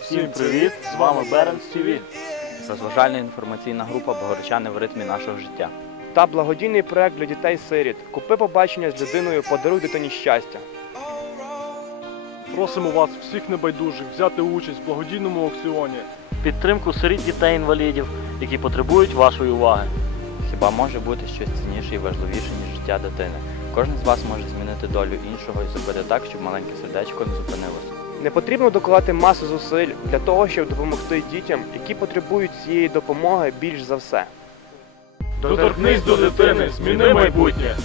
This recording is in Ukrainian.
Всім привіт! З вами Беренс ТВ. Розважальна інформаційна група Богородчани в ритмі нашого життя. та благодійний проект для дітей-сиріт. Купи побачення з людиною, подаруй дитині щастя. Просимо вас, всіх небайдужих, взяти участь в благодійному аукціоні. підтримку сиріт дітей-інвалідів, які потребують вашої уваги. Хіба може бути щось цінніше і важливіше, ніж життя дитини? Кожен з вас може змінити долю іншого і зробити так, щоб маленьке сердечко не зупинилося. Не потрібно докладати масу зусиль для того, щоб допомогти дітям, які потребують цієї допомоги більш за все. Доторкнись до дитини, зміни майбутнє.